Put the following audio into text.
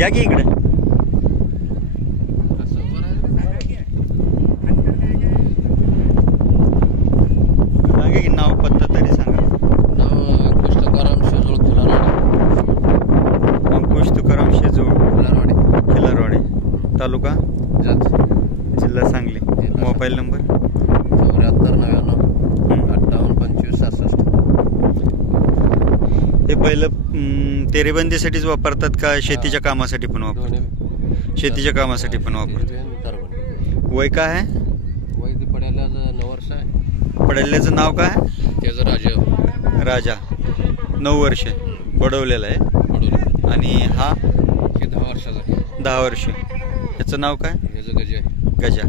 या की इकडे. सांगा की नाव पत्ता तरी सांगा. नाव अंकुश तुकाराम शेजूळ खिलारवाडी. अंकुश तुकाराम शेजूळ खिलारवाडी. तालुका जत, जिल्हा सांगली. Mobile number 7499582566. हे बैल तेरेबंदीसाठीच वापरतात का शेतीच्या कामासाठी पण वापरतात? शेतीच्या कामासाठी पण वापरतात. वय काय आहे? वय ती पड्याला 9 वर्ष आहे. पडल्याचं नाव काय? त्याचं राजा राजा. 9 वर्ष बडवलेला आहे. आणि हा 10 वर्षाचा. 10 वर्ष. याचं नाव काय? त्याचं गजे गजा.